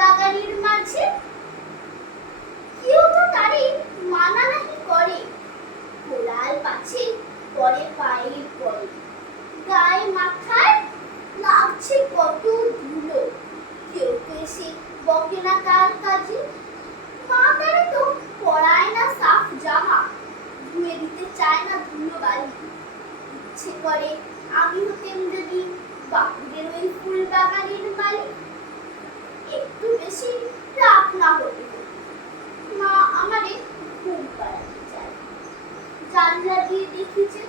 বাগানের মাঝে। কেউ তো তারে মানা নাহি করে, কোলাল পাছে পরে পায়ের পরে। গায়ে মাথায় লাগছে কত ধুলো, কেউ তো এসে বকে না তার কাজে। মা তারে তো পরায় না সাফ জামা, ধুয়ে দিতে চায় না ধুলো বালি। ইচ্ছে করে আমি হতেম যদি বাপুরের ওই ফুল বাগানের মালি, একটু বেশি রাত না হতে হতো, মা আমারে ঘুম পাড়াতে চায়। জানলা দিয়ে দেখি যে